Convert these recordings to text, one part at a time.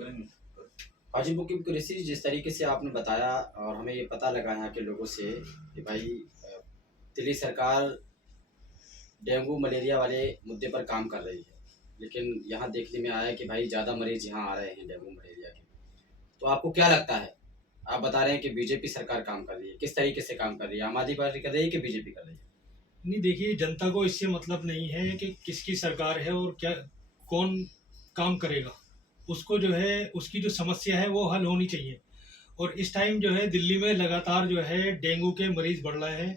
करेंगे। हाजी मुकीम कुरैशी, जिस तरीके से आपने बताया और हमें ये पता लगा यहाँ के लोगों से कि भाई दिल्ली सरकार डेंगू मलेरिया वाले मुद्दे पर काम कर रही है, लेकिन यहाँ देखने में आया कि भाई ज़्यादा मरीज यहाँ आ रहे हैं डेंगू मलेरिया के। तो आपको क्या लगता है? आप बता रहे हैं कि बीजेपी सरकार काम कर रही है, किस तरीके से काम कर रही है? आम आदमी पार्टी कर रही है कि बीजेपी कर रही है? नहीं, देखिए, जनता को इससे मतलब नहीं है कि किसकी सरकार है और क्या कौन काम करेगा। उसको जो है उसकी जो समस्या है वो हल होनी चाहिए। और इस टाइम जो है दिल्ली में लगातार जो है डेंगू के मरीज बढ़ रहे हैं।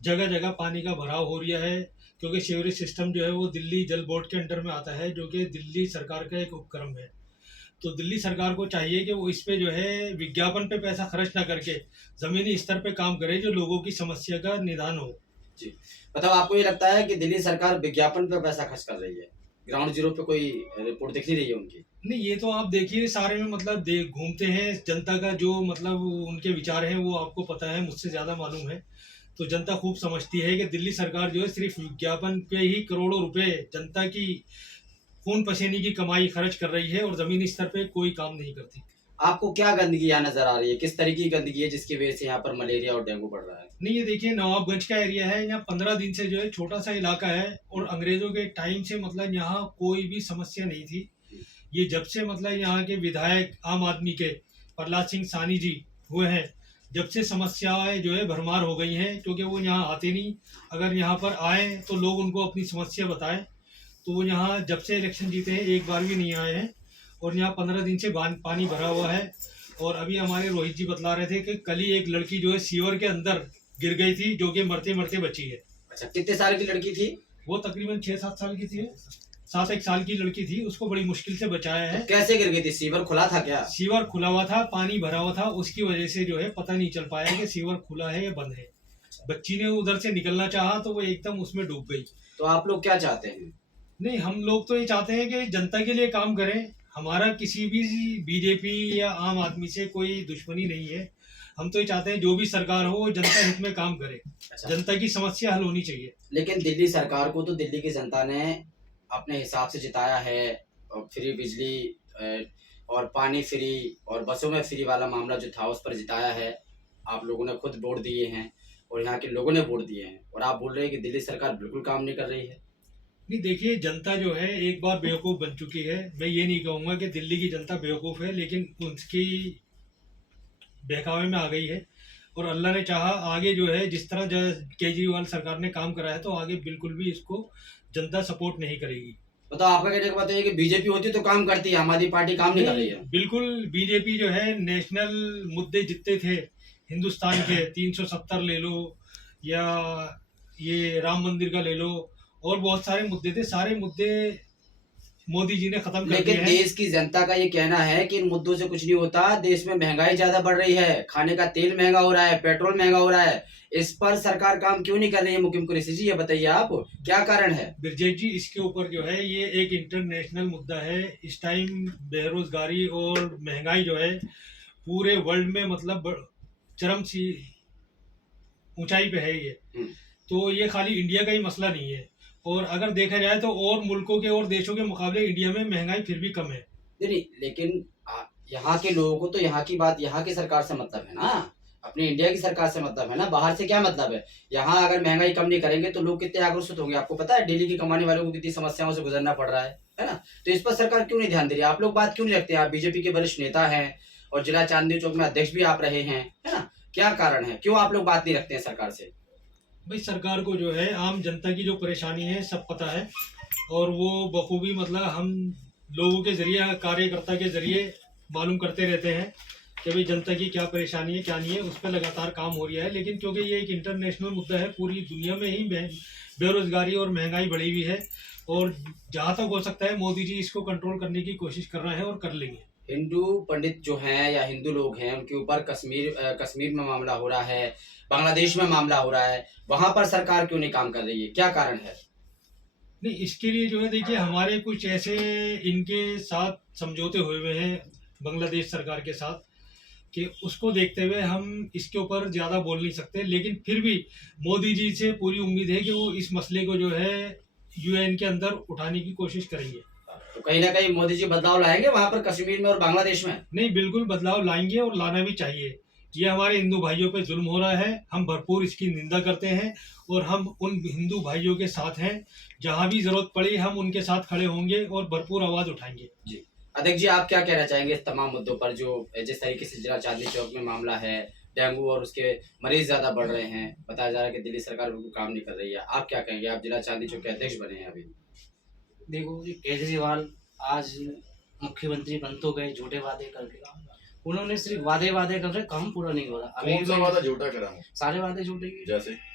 जगह जगह पानी का भराव हो रहा है, क्योंकि सीवरेज सिस्टम जो है वो दिल्ली जल बोर्ड के अंडर में आता है, जो कि दिल्ली सरकार का एक उपक्रम है। तो दिल्ली सरकार को चाहिए कि वो इस पे जो है विज्ञापन पे पैसा खर्च ना करके ज़मीनी स्तर पे काम करे, जो लोगों की समस्या का निदान हो। जी, मतलब आपको ये लगता है कि दिल्ली सरकार विज्ञापन पर पैसा खर्च कर रही है, ग्राउंड जीरो पे कोई रिपोर्ट दिख नहीं रही है उनकी? नहीं, ये तो आप देखिए, सारे में मतलब देख घूमते हैं जनता का जो मतलब उनके विचार हैं वो आपको पता है, मुझसे ज़्यादा मालूम है। तो जनता खूब समझती है कि दिल्ली सरकार जो है सिर्फ विज्ञापन पे ही करोड़ों रुपए जनता की खून पसीने की कमाई खर्च कर रही है और ज़मीनी स्तर पे कोई काम नहीं करती। आपको क्या गंदगी यहाँ नजर आ रही है? किस तरीके की गंदगी है जिसकी वजह से यहाँ पर मलेरिया और डेंगू बढ़ रहा है? नहीं, ये देखिए, नवाबगंज का एरिया है, यहाँ 15 दिन से जो है छोटा सा इलाका है, और अंग्रेजों के टाइम से मतलब यहाँ कोई भी समस्या नहीं थी। ये जब से मतलब यहाँ के विधायक आम आदमी के प्रहलाद सिंह सानी जी हुए हैं, जब से समस्याएं जो है भरमार हो गई हैं, क्योंकि वो यहाँ आते नहीं। अगर यहाँ पर आए तो लोग उनको अपनी समस्या बताएं, तो वो यहाँ जब से इलेक्शन जीते हैं एक बार भी नहीं आए हैं। और यहाँ 15 दिन से पानी भरा हुआ है। और अभी हमारे रोहित जी बतला रहे थे कि कल ही एक लड़की जो है सीवर के अंदर गिर गई थी, जो कि मरते मरते बची है। अच्छा, कितने साल की लड़की थी? वो तकरीबन 6-7 साल की थी, 7 एक साल की लड़की थी, उसको बड़ी मुश्किल से बचाया है। तो कैसे गिर गई थी? सीवर खुला था क्या? सीवर खुला हुआ था, पानी भरा हुआ था, उसकी वजह से जो है पता नहीं चल पाया कि सीवर खुला है या बंद है। बच्ची ने उधर से निकलना चाहा तो वो एकदम उसमें डूब गई। तो आप लोग क्या चाहते हैं? नहीं, हम लोग तो ये चाहते हैं कि जनता के लिए काम करें। हमारा किसी भी बीजेपी या आम आदमी से कोई दुश्मनी नहीं है। हम तो ये चाहते हैं जो भी सरकार हो वो जनता हित में काम करे। अच्छा, जनता की समस्या हल होनी चाहिए। लेकिन दिल्ली सरकार को तो दिल्ली की जनता ने अपने हिसाब से जिताया है, और फ्री बिजली और पानी फ्री और बसों में फ्री वाला मामला जो था उस पर जिताया है। आप लोगों ने खुद वोट दिए हैं और यहाँ के लोगों ने वोट दिए हैं, और आप बोल रहे हैं कि दिल्ली सरकार बिल्कुल काम नहीं कर रही है। नहीं, देखिए, जनता जो है एक बार बेवकूफ़ बन चुकी है। मैं ये नहीं कहूँगा कि दिल्ली की जनता बेवकूफ़ है, लेकिन उसकी बहकावे में आ गई है। और अल्लाह ने चाहा आगे जो है जिस तरह केजरीवाल सरकार ने काम करा है, तो आगे बिल्कुल भी इसको जनता सपोर्ट नहीं करेगी। तो आपका कहने का मतलब है कि बीजेपी होती तो काम करती है, आम आदमी पार्टी काम नहीं कर रही नहीं, है? बिल्कुल, बीजेपी जो है नेशनल मुद्दे जितने थे हिंदुस्तान के, 370 ले लो या ये राम मंदिर का ले लो, और बहुत सारे मुद्दे थे, सारे मुद्दे मोदी जी ने खत्म कर दिए लेकिन हैं। देश की जनता का ये कहना है कि इन मुद्दों से कुछ नहीं होता, देश में महंगाई ज्यादा बढ़ रही है, खाने का तेल महंगा हो रहा है, पेट्रोल महंगा हो रहा है। इस पर सरकार काम क्यों नहीं कर रही है? मुकीम कुरैशी जी, ये बताइए आप, क्या कारण है? ब्रजेश जी, इसके ऊपर जो है ये एक इंटरनेशनल मुद्दा है। इस टाइम बेरोजगारी और महंगाई जो है पूरे वर्ल्ड में मतलब चरम सी ऊंचाई पे है ये। हम्म। तो ये खाली इंडिया का ही मसला नहीं है। और अगर देखा जाए तो और मुल्कों के और देशों के मुकाबले इंडिया में महंगाई फिर भी कम है। नहीं, लेकिन यहाँ के लोगों को तो यहाँ की बात, यहाँ की सरकार से मतलब है ना, अपनी इंडिया की सरकार से मतलब है ना, बाहर से क्या मतलब है? यहाँ अगर महंगाई कम नहीं करेंगे तो लोग कितने आक्रोशित होंगे, आपको पता है डेली की कमाने वालों को कितनी समस्याओं से गुजरना पड़ रहा है ना? तो इस पर सरकार क्यों नहीं ध्यान दे रही? आप लोग बात क्यों नहीं रखते? आप बीजेपी के वरिष्ठ नेता हैं और जिला चांदनी चौक में अध्यक्ष भी आप रहे हैं, है ना? क्या कारण है, क्यों आप लोग बात नहीं रखते हैं सरकार से? भाई, सरकार को जो है आम जनता की जो परेशानी है सब पता है, और वो बखूबी मतलब हम लोगों के जरिए, कार्यकर्ता के जरिए मालूम करते रहते हैं कि भाई जनता की क्या परेशानी है क्या नहीं है। उस पर लगातार काम हो रहा है, लेकिन क्योंकि ये एक इंटरनेशनल मुद्दा है, पूरी दुनिया में ही बेरोजगारी और महंगाई बढ़ी हुई है, और जहाँ तक हो सकता है मोदी जी इसको कंट्रोल करने की कोशिश कर रहे हैं और कर लेंगे। हिंदू पंडित जो हैं या हिंदू लोग हैं उनके ऊपर कश्मीर में मामला हो रहा है, बांग्लादेश में मामला हो रहा है, वहां पर सरकार क्यों नहीं काम कर रही है? क्या कारण है? नहीं, इसके लिए जो है देखिए, हमारे कुछ ऐसे इनके साथ समझौते हुए हैं बांग्लादेश सरकार के साथ, कि उसको देखते हुए हम इसके ऊपर ज़्यादा बोल नहीं सकते। लेकिन फिर भी मोदी जी से पूरी उम्मीद है कि वो इस मसले को जो है यूएन के अंदर उठाने की कोशिश करेंगे। तो कहीं ना कहीं मोदी जी बदलाव लाएंगे वहां पर कश्मीर में और बांग्लादेश में। नहीं, बिल्कुल बदलाव लाएंगे और लाना भी चाहिए। ये हमारे हिंदू भाइयों पे जुल्म हो रहा है, हम भरपूर इसकी निंदा करते हैं और हम उन हिंदू भाइयों के साथ हैं। जहां भी जरूरत पड़ी हम उनके साथ खड़े होंगे और भरपूर आवाज उठाएंगे। जी अध्यक्ष जी, आप क्या कहना चाहेंगे इस तमाम मुद्दों पर, जो जिस तरीके से जिला चांदनी चौक में मामला है, डेंगू और उसके मरीज ज्यादा बढ़ रहे हैं, बताया जा रहा है कि दिल्ली सरकार बिल्कुल काम नहीं कर रही है, आप क्या कहेंगे? आप जिला चांदनी चौक के अध्यक्ष बने हैं अभी। देखो ये केजरीवाल आज मुख्यमंत्री बन तो गए झूठे वादे करके, उन्होंने सिर्फ वादे वादे कर रहे, काम पूरा नहीं हो रहा। कौन सा वादा झूठा करा हूँ? सारे वादे झूठे ही। जैसे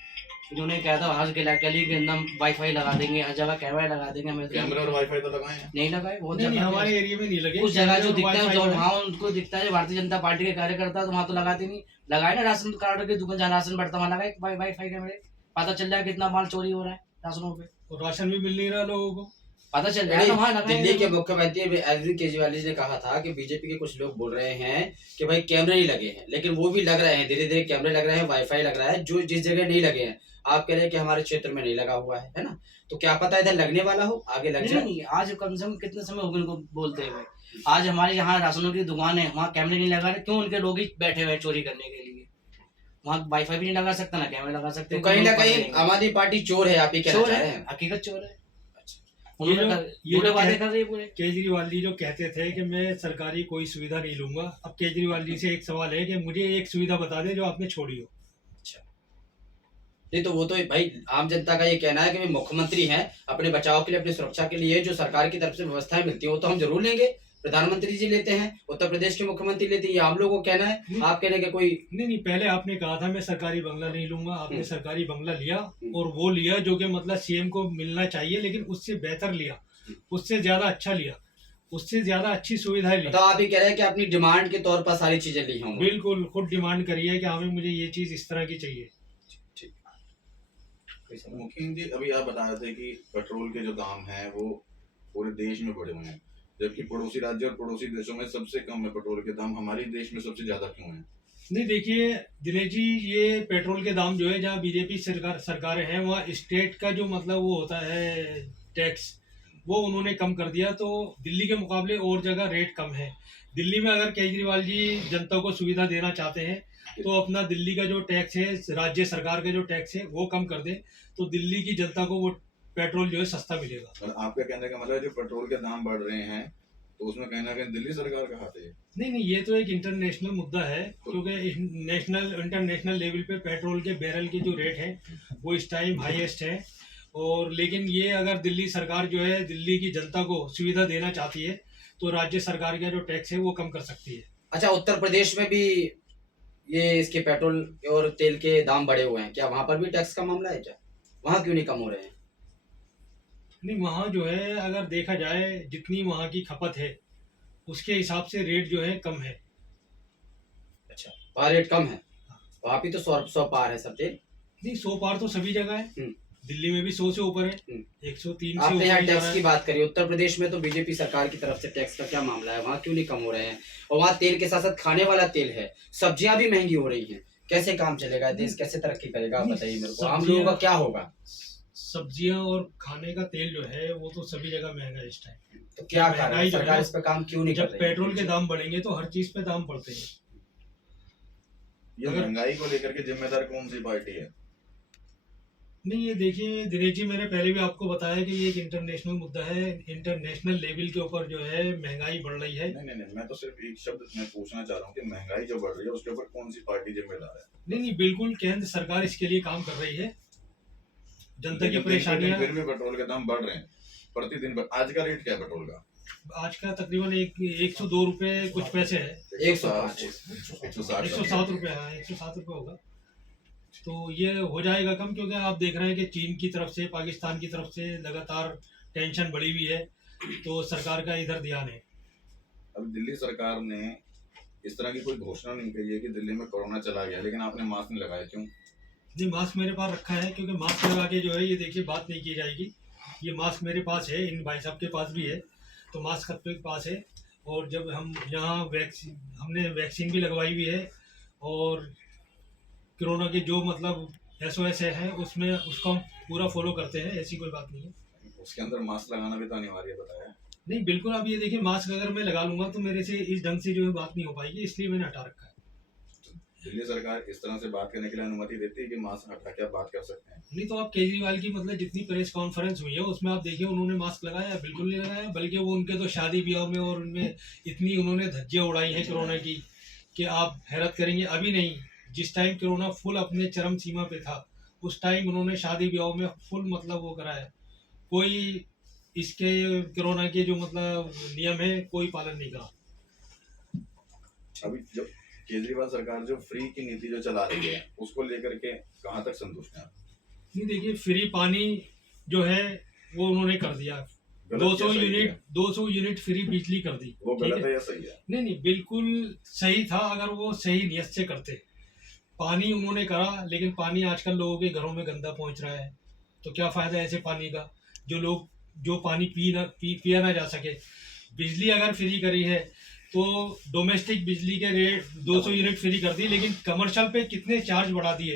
उन्होंने कहा था हर गली के अंदर वाईफाई लगा देंगे, हर जगह कैमरा लगा देंगे। हमें कैमरा और वाईफाई तो लगाए हैं। नहीं लगाए, बहुत नहीं, जगह हमारे एरिया में नहीं लगे। उस जगह जो दिखता है, Wi-Fi जो जो वहाँ उनको दिखता है भारतीय जनता पार्टी के कार्यकर्ता, तो वहाँ तो लगाते नहीं। लगाए ना राशन कार्ड की दुकान, जहाँ राशन बढ़ता वहाँ लगाए वाईफाई कैमरे, पता चल रहा है कितना माल चोरी हो रहा है राशनों पे, और राशन भी मिल नहीं रहा लोगों को। पता चल रहा है ना वहाँ लगाए। दिल्ली के मुख्यमंत्री अरविंद केजरीवाल जी ने कहा था कि बीजेपी के कुछ लोग बोल रहे हैं कि भाई कैमरे नहीं लगे हैं, लेकिन वो भी लग रहे हैं, धीरे धीरे कैमरे लग रहे हैं, वाईफाई लग रहा है। जो जिस जगह नहीं लगे हैं, आप कह रहे हैं कि हमारे क्षेत्र में नहीं लगा हुआ है ना, तो क्या पता इधर लगने वाला हो, आगे लग जाए। नहीं, आज कम से कम कितने समय हो गए उनको बोलते हुए। आज हमारे यहाँ राशनों की दुकान है, वहाँ कैमरे नहीं लगा रहे, क्यों? उनके लोग ही बैठे हुए हैं चोरी करने के लिए। वहाँ वाईफाई भी नहीं लगा सकता, ना कैमरा लगा सकते। तो कहीं ना कहीं आम आदमी पार्टी चोर है, आप ही कहना चोर चाह रहे है, हैं। हकीकत चोर है। ये जो- ये झूठे जो वादे कह- कर रही है पूरे। केजरीवाल जी जो कहते थे कि मैं सरकारी कोई सुविधा नहीं लूंगा, अब केजरीवाल जी से एक सवाल है कि मुझे एक सुविधा बता दें जो आपने छोड़ी हो। नहीं तो वो तो भाई आम जनता का ये कहना है कि भाई मुख्यमंत्री हैं, अपने बचाव के लिए, अपनी सुरक्षा के लिए जो सरकार की तरफ से व्यवस्थाएं मिलती है वो तो हम जरूर लेंगे। प्रधानमंत्री जी लेते हैं, उत्तर प्रदेश के मुख्यमंत्री लेते हैं, ये आम लोगों को कहना है। आप कहने के कोई नहीं, पहले आपने कहा था मैं सरकारी बंगला नहीं लूंगा, आपने सरकारी बंगला लिया हम्म। और वो लिया जो कि मतलब सीएम को मिलना चाहिए, लेकिन उससे बेहतर लिया, उससे ज्यादा अच्छा लिया, उससे ज्यादा अच्छी सुविधाएं ली। तो आप ये कह रहे हैं कि अपनी डिमांड के तौर पर सारी चीजें ली होंगी। बिल्कुल, खुद डिमांड करी है कि हमें मुझे ये चीज इस तरह की चाहिए। मुख्यमंत्री जी, अभी आप बता रहे थे कि पेट्रोल के जो दाम हैं वो पूरे देश में बढ़े हुए हैं, जबकि पड़ोसी राज्य और पड़ोसी देशों में सबसे कम है पेट्रोल के दाम, हमारे देश में सबसे ज्यादा क्यों है? नहीं देखिए दिनेश जी, ये पेट्रोल के दाम जो है, जहाँ बीजेपी सरकारें हैं वहाँ स्टेट का जो मतलब वो होता है टैक्स, वो उन्होंने कम कर दिया, तो दिल्ली के मुकाबले और जगह रेट कम है। दिल्ली में अगर केजरीवाल जी जनता को सुविधा देना चाहते हैं तो अपना दिल्ली का जो टैक्स है, राज्य सरकार का जो टैक्स है वो कम कर दे, तो दिल्ली की जनता को वो पेट्रोल जो है सस्ता मिलेगा। और आपका कहने का मतलब है जो पेट्रोल के दाम बढ़ रहे हैं तो उसमें कहीं ना कहीं दिल्ली सरकार का हाथ है? नहीं, ये तो एक इंटरनेशनल मुद्दा है, क्योंकि इंटरनेशनल लेवल पे पेट्रोल के बैरल के जो रेट है वो इस टाइम हाईएस्ट है। और लेकिन ये अगर दिल्ली सरकार जो है दिल्ली की जनता को सुविधा देना चाहती है तो राज्य सरकार का जो टैक्स है वो कम कर सकती है। अच्छा, उत्तर प्रदेश में भी ये इसके पेट्रोल और तेल के दाम बढ़े हुए हैं, क्या वहां पर भी टैक्स का मामला है? क्या वहां क्यों नहीं कम हो रहे हैं? नहीं, वहाँ जो है अगर देखा जाए जितनी वहाँ की खपत है उसके हिसाब से रेट जो है कम है। अच्छा, वहाँ रेट कम है, वहाँ भी तो 100 पार है सब तेल। नहीं, 100 पार तो सभी जगह है, हम्म। दिल्ली में भी 100 से ऊपर है, हम्म। 103 से आपने ऊपर यहाँ ही जा टैक्स रहा की है। बात करी, उत्तर प्रदेश में तो बीजेपी सरकार की तरफ से टैक्स का क्या मामला है? वहाँ क्यों नहीं कम हो रहे हैं? और वहाँ तेल के साथ साथ खाने वाला तेल है, सब्जियां भी महंगी हो रही हैं, कैसे काम चलेगा? देश कैसे तरक्की करेगा? आप बताइए मेरे को, आम लोगों का क्या होगा? सब्जियां और खाने का तेल जो है वो तो सभी जगह महंगा है इस टाइम। तो क्या कारण है? महंगाई जो है सरकार ना, इस पर काम क्यों नहीं कर जब रही है? पेट्रोल के दाम बढ़ेंगे तो हर चीज पे दाम बढ़ते हैं। ये अगर- महंगाई को लेकर के जिम्मेदार कौन सी पार्टी है? नहीं, ये देखिए दिनेश जी, मैंने पहले भी आपको बताया कि ये एक इंटरनेशनल मुद्दा है, इंटरनेशनल लेवल के ऊपर जो है महंगाई बढ़ रही है। नहीं, मैं तो सिर्फ एक शब्द मैं पूछना चाह रहा हूँ कि महंगाई जो बढ़ रही है उसके ऊपर कौन सी पार्टी जिम्मेदार है? नहीं, बिल्कुल केंद्र सरकार इसके लिए काम कर रही है, जनता की लेकिन परेशानियां। फिर भी पेट्रोल के दाम बढ़ रहे हैं प्रतिदिन। आज का रेट क्या है पेट्रोल का? आज का तकरीबन 102 रुपए कुछ पैसे है, 105 160 107 रुपए, हाँ 107 रुपए होगा। तो ये हो जाएगा कम, क्योंकि आप देख रहे हैं कि चीन की तरफ से, पाकिस्तान की तरफ से लगातार टेंशन बढ़ी हुई है, तो सरकार का इधर ध्यान है। अभी दिल्ली सरकार ने इस तरह की कोई घोषणा नहीं करी है कि दिल्ली में कोरोना चला गया, लेकिन आपने मास्क नहीं लगाया, क्यों? नहीं, मास्क मेरे पास रखा है, क्योंकि मास्क लगा के जो है ये देखिए बात नहीं की जाएगी। ये मास्क मेरे पास है, इन भाई साहब के पास भी है, तो मास्क सबके पास है। और जब हम यहाँ हमने वैक्सीन भी लगवाई हुई है, और कोरोना की जो मतलब SOS है उसमें उसको हम पूरा फॉलो करते हैं, ऐसी कोई बात नहीं है। उसके अंदर मास्क लगाना भी तो अनिवार्य बताया है। नहीं बिल्कुल, अब ये देखिए मास्क अगर मैं लगा लूंगा तो मेरे से इस ढंग से जो है बात नहीं हो पाएगी, इसलिए मैंने हटा रखा है। दिल्ली सरकार इस तरह से बात करने के लिए अनुमति देती है कि मास्क हटा के आप बात कर सकते हैं? नहीं तो आप केजरीवाल की मतलब जितनी प्रेस कॉन्फ्रेंस हुई है उसमें आप देखिए उन्होंने मास्क लगाया? बिल्कुल नहीं लगाया, बल्कि वो उनके तो शादी ब्याह में और उनमें इतनी उन्होंने धज्जियां उड़ाई हैं कोरोना की कि आप हैरत करेंगे। अभी नहीं, जिस टाइम कोरोना फुल अपने चरम सीमा पे था उस टाइम उन्होंने शादी ब्याह में फुल मतलब वो करा है। कोई इसके कोरोना के जो मतलब नियम है कोई पालन नहीं करा। अभी जो केजरीवाल सरकार जो फ्री की नीति जो चला रही है उसको लेकर के कहाँ तक संतुष्ट हैं आप? नहीं देखिए, फ्री पानी जो है वो उन्होंने कर दिया, गलत 200 या सही यूनिट है? 200 यूनिट फ्री बिजली कर दी। वो ठीक गलत है या सही है? नहीं नहीं, बिल्कुल सही था अगर वो सही नियत से करते। पानी उन्होंने करा, लेकिन पानी आजकल लोगों के घरों में गंदा पहुंच रहा है, तो क्या फायदा ऐसे पानी का जो पानी पिया ना जा सके। बिजली अगर फ्री करी है तो डोमेस्टिक बिजली के रेट 200 यूनिट फ्री कर दी, लेकिन कमर्शियल पे कितने चार्ज बढ़ा दिए,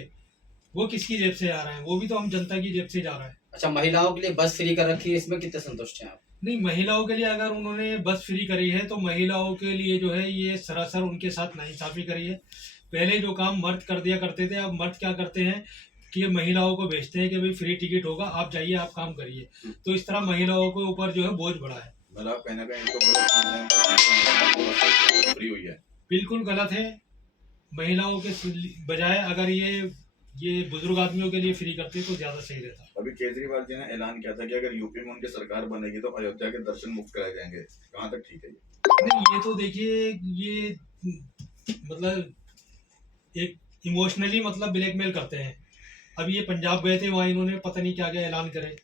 वो किसकी जेब से आ रहे हैं? वो भी तो हम जनता की जेब से जा रहा है। अच्छा, महिलाओं के लिए बस फ्री कर रखी है, इसमें कितने संतुष्ट हैं आप? नहीं, महिलाओं के लिए अगर उन्होंने बस फ्री करी है तो महिलाओं के लिए जो है ये सरासर उनके साथ नाइंसाफी करी है। पहले जो काम मर्द कर दिया करते थे, अब मर्द क्या करते हैं कि महिलाओं को भेजते हैं कि भाई फ्री टिकट होगा, आप जाइए, आप काम करिए। तो इस तरह महिलाओं के ऊपर जो है बोझ बढ़ा है। मतलब कहीं ना कहीं इनको गलत मानते हैं फ्री हुई है? बिल्कुल गलत है। महिलाओं के बजाय अगर ये बुजुर्ग आदमियों के लिए फ्री करते तो ज्यादा सही रहता। अभी केजरीवाल जी ने ऐलान किया था कि अगर यूपी में उनकी सरकार बनेगी तो अयोध्या के दर्शन मुफ्त कराए जाएंगे, कहाँ तक ठीक है ये? नहीं, ये तो देखिए ये मतलब एक इमोशनली मतलब ब्लैकमेल करते हैं। अब ये पंजाब गए थे, वहाँ इन्होंने पता नहीं क्या क्या ऐलान करे।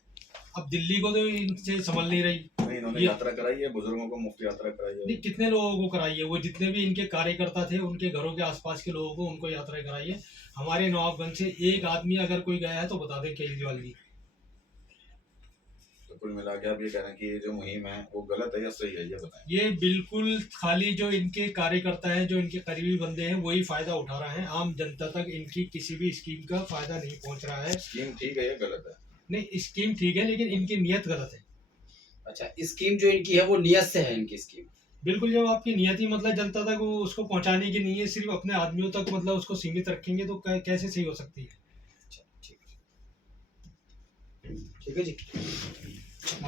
अब दिल्ली को तो इनसे संभल नहीं रही। नहीं, इन्होंने ये यात्रा कराई है, बुजुर्गों को मुफ्त यात्रा कराई नहीं, है। कितने लोगों को कराई है? वो जितने भी इनके कार्यकर्ता थे उनके घरों के आसपास के लोगों को उनको यात्रा कराई है। हमारे नवाबगंज से एक आदमी अगर कोई गया है तो बता दें केजरीवाल की। तो कुल मिला के आप ये कह रहे हैं कि ये जो मुहिम है वो गलत है या सही है, ये बताएं। ये बिल्कुल खाली जो इनके कार्यकर्ता हैं, जो इनके करीबी बंदे हैं, वही फायदा उठा रहे हैं। आम जनता तक इनकी किसी भी स्कीम का फायदा नहीं पहुंच रहा है। स्कीम ठीक है या गलत है? नहीं, स्कीम ठीक है लेकिन इनकी नियत गलत है। अच्छा, स्कीम जो इनकी है वो नियत से है इनकी स्कीम। बिल्कुल, जब आपकी नियति मतलब जनता तक वो उसको पहुंचाने की नहीं है, सिर्फ अपने आदमियों तक मतलब उसको सीमित रखेंगे तो कैसे सही हो सकती है? अच्छा, ठीक है, ठीक है जी। अभी